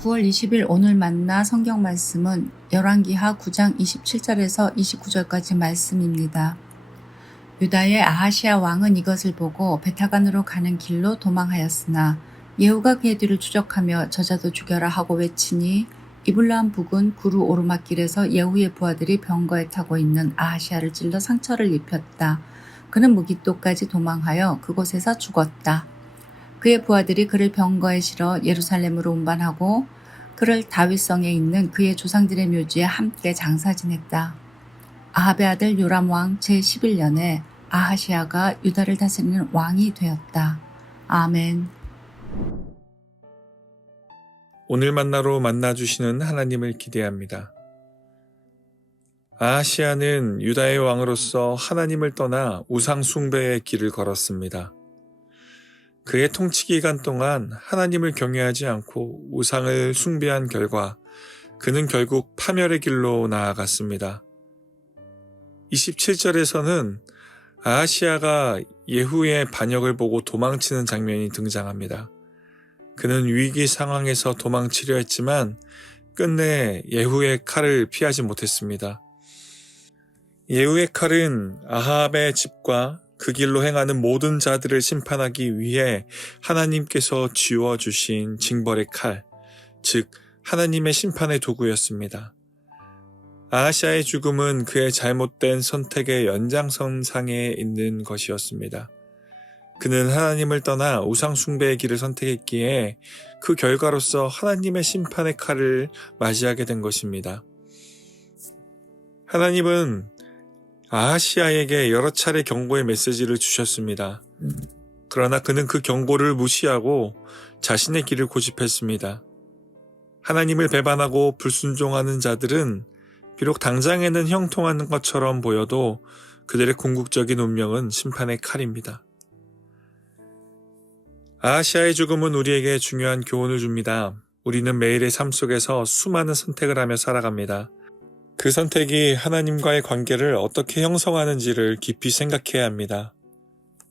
9월 20일 오늘 만나 성경 말씀은 열왕기하 9장 27절에서 29절까지 말씀입니다. 유다의 아하시아 왕은 이것을 보고 베타간으로 가는 길로 도망하였으나 예후가 그의 뒤를 추적하며 저자도 죽여라 하고 외치니 이블람 북은 구루 오르막길에서 예후의 부하들이 병거에 타고 있는 아하시아를 찔러 상처를 입혔다. 그는 무깃도까지 도망하여 그곳에서 죽었다. 그의 부하들이 그를 병거에 실어 예루살렘으로 운반하고 그를 다윗성에 있는 그의 조상들의 묘지에 함께 장사 지냈다. 아합의 아들 요람 왕 제11년에 아하시아가 유다를 다스리는 왕이 되었다. 아멘. 오늘 만나로 만나주시는 하나님을 기대합니다. 아하시아는 유다의 왕으로서 하나님을 떠나 우상 숭배의 길을 걸었습니다. 그의 통치 기간 동안 하나님을 경외하지 않고 우상을 숭배한 결과 그는 결국 파멸의 길로 나아갔습니다. 27절에서는 아하시아가 예후의 반역을 보고 도망치는 장면이 등장합니다. 그는 위기 상황에서 도망치려 했지만 끝내 예후의 칼을 피하지 못했습니다. 예후의 칼은 아합의 집과 그 길로 행하는 모든 자들을 심판하기 위해 하나님께서 쥐어주신 징벌의 칼, 즉 하나님의 심판의 도구였습니다. 아하시아의 죽음은 그의 잘못된 선택의 연장선상에 있는 것이었습니다. 그는 하나님을 떠나 우상 숭배의 길을 선택했기에 그 결과로서 하나님의 심판의 칼을 맞이하게 된 것입니다. 하나님은 아하시아에게 여러 차례 경고의 메시지를 주셨습니다. 그러나 그는 그 경고를 무시하고 자신의 길을 고집했습니다. 하나님을 배반하고 불순종하는 자들은 비록 당장에는 형통하는 것처럼 보여도 그들의 궁극적인 운명은 심판의 칼입니다. 아하시아의 죽음은 우리에게 중요한 교훈을 줍니다. 우리는 매일의 삶 속에서 수많은 선택을 하며 살아갑니다. 그 선택이 하나님과의 관계를 어떻게 형성하는지를 깊이 생각해야 합니다.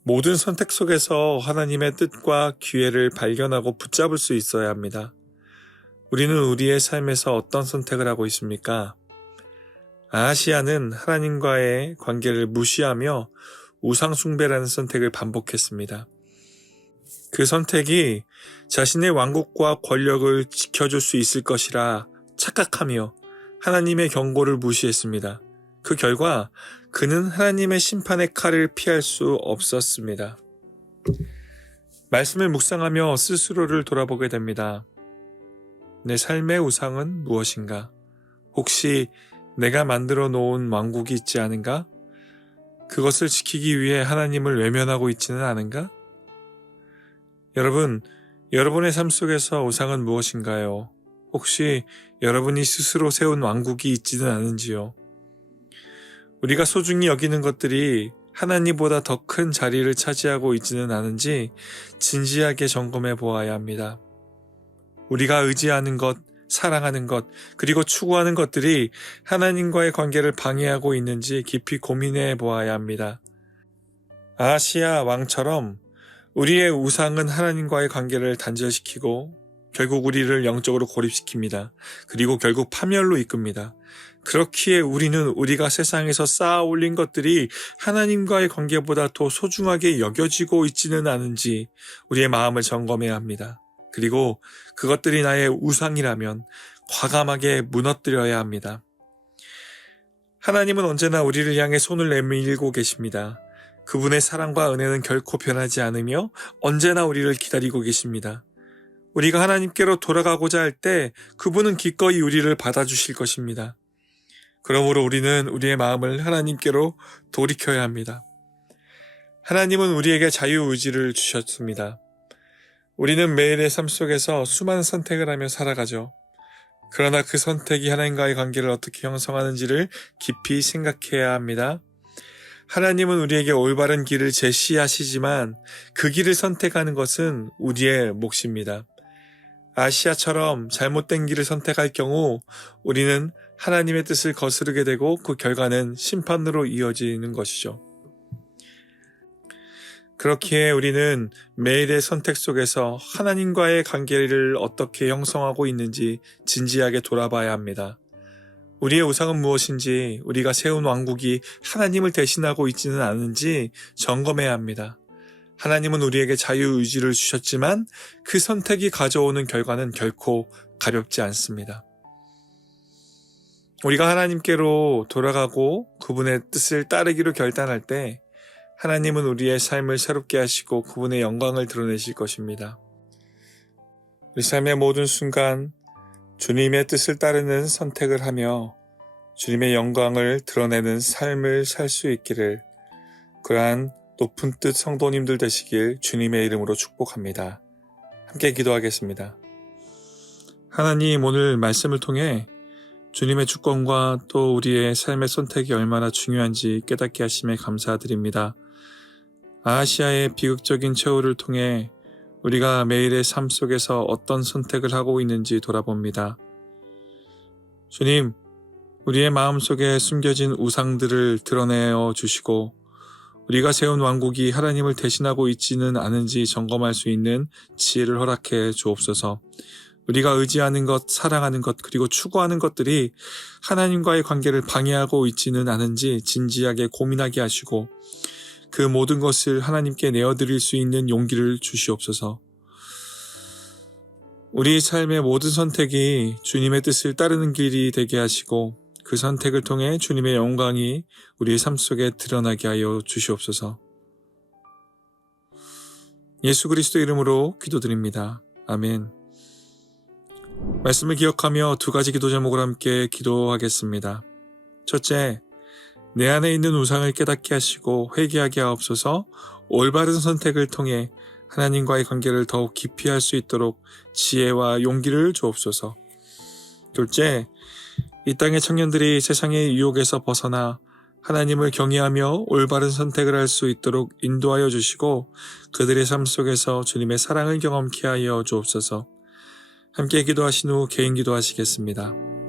모든 선택 속에서 하나님의 뜻과 기회를 발견하고 붙잡을 수 있어야 합니다. 우리는 우리의 삶에서 어떤 선택을 하고 있습니까? 아하시아는 하나님과의 관계를 무시하며 우상 숭배라는 선택을 반복했습니다. 그 선택이 자신의 왕국과 권력을 지켜줄 수 있을 것이라 착각하며 하나님의 경고를 무시했습니다. 그 결과 그는 하나님의 심판의 칼을 피할 수 없었습니다. 말씀을 묵상하며 스스로를 돌아보게 됩니다. 내 삶의 우상은 무엇인가? 혹시 내가 만들어 놓은 왕국이 있지 않은가? 그것을 지키기 위해 하나님을 외면하고 있지는 않은가? 여러분, 여러분의 삶 속에서 우상은 무엇인가요? 혹시 여러분이 스스로 세운 왕국이 있지는 않은지요? 우리가 소중히 여기는 것들이 하나님보다 더 큰 자리를 차지하고 있지는 않은지 진지하게 점검해 보아야 합니다. 우리가 의지하는 것, 사랑하는 것, 그리고 추구하는 것들이 하나님과의 관계를 방해하고 있는지 깊이 고민해 보아야 합니다. 아하시아 왕처럼 우리의 우상은 하나님과의 관계를 단절시키고 결국 우리를 영적으로 고립시킵니다. 그리고 결국 파멸로 이끕니다. 그렇기에 우리는 우리가 세상에서 쌓아 올린 것들이 하나님과의 관계보다 더 소중하게 여겨지고 있지는 않은지 우리의 마음을 점검해야 합니다. 그리고 그것들이 나의 우상이라면 과감하게 무너뜨려야 합니다. 하나님은 언제나 우리를 향해 손을 내밀고 계십니다. 그분의 사랑과 은혜는 결코 변하지 않으며 언제나 우리를 기다리고 계십니다. 우리가 하나님께로 돌아가고자 할 때 그분은 기꺼이 우리를 받아주실 것입니다. 그러므로 우리는 우리의 마음을 하나님께로 돌이켜야 합니다. 하나님은 우리에게 자유의지를 주셨습니다. 우리는 매일의 삶 속에서 수많은 선택을 하며 살아가죠. 그러나 그 선택이 하나님과의 관계를 어떻게 형성하는지를 깊이 생각해야 합니다. 하나님은 우리에게 올바른 길을 제시하시지만 그 길을 선택하는 것은 우리의 몫입니다. 아시아처럼 잘못된 길을 선택할 경우 우리는 하나님의 뜻을 거스르게 되고 그 결과는 심판으로 이어지는 것이죠. 그렇기에 우리는 매일의 선택 속에서 하나님과의 관계를 어떻게 형성하고 있는지 진지하게 돌아봐야 합니다. 우리의 우상은 무엇인지, 우리가 세운 왕국이 하나님을 대신하고 있지는 않은지 점검해야 합니다. 하나님은 우리에게 자유의지를 주셨지만 그 선택이 가져오는 결과는 결코 가볍지 않습니다. 우리가 하나님께로 돌아가고 그분의 뜻을 따르기로 결단할 때 하나님은 우리의 삶을 새롭게 하시고 그분의 영광을 드러내실 것입니다. 우리 삶의 모든 순간 주님의 뜻을 따르는 선택을 하며 주님의 영광을 드러내는 삶을 살 수 있기를, 그러한 높은 뜻 성도님들 되시길 주님의 이름으로 축복합니다. 함께 기도하겠습니다. 하나님, 오늘 말씀을 통해 주님의 주권과 또 우리의 삶의 선택이 얼마나 중요한지 깨닫게 하심에 감사드립니다. 아하시아의 비극적인 최후를 통해 우리가 매일의 삶 속에서 어떤 선택을 하고 있는지 돌아봅니다. 주님, 우리의 마음속에 숨겨진 우상들을 드러내어 주시고 우리가 세운 왕국이 하나님을 대신하고 있지는 않은지 점검할 수 있는 지혜를 허락해 주옵소서. 우리가 의지하는 것, 사랑하는 것, 그리고 추구하는 것들이 하나님과의 관계를 방해하고 있지는 않은지 진지하게 고민하게 하시고 그 모든 것을 하나님께 내어드릴 수 있는 용기를 주시옵소서. 우리 삶의 모든 선택이 주님의 뜻을 따르는 길이 되게 하시고 그 선택을 통해 주님의 영광이 우리의 삶 속에 드러나게 하여 주시옵소서. 예수 그리스도 이름으로 기도드립니다. 아멘. 말씀을 기억하며 두 가지 기도 제목을 함께 기도하겠습니다. 첫째, 내 안에 있는 우상을 깨닫게 하시고 회개하게 하옵소서. 올바른 선택을 통해 하나님과의 관계를 더욱 깊이 할 수 있도록 지혜와 용기를 주옵소서. 둘째, 이 땅의 청년들이 세상의 유혹에서 벗어나 하나님을 경외하며 올바른 선택을 할 수 있도록 인도하여 주시고 그들의 삶 속에서 주님의 사랑을 경험케 하여 주옵소서. 함께 기도하신 후 개인 기도하시겠습니다.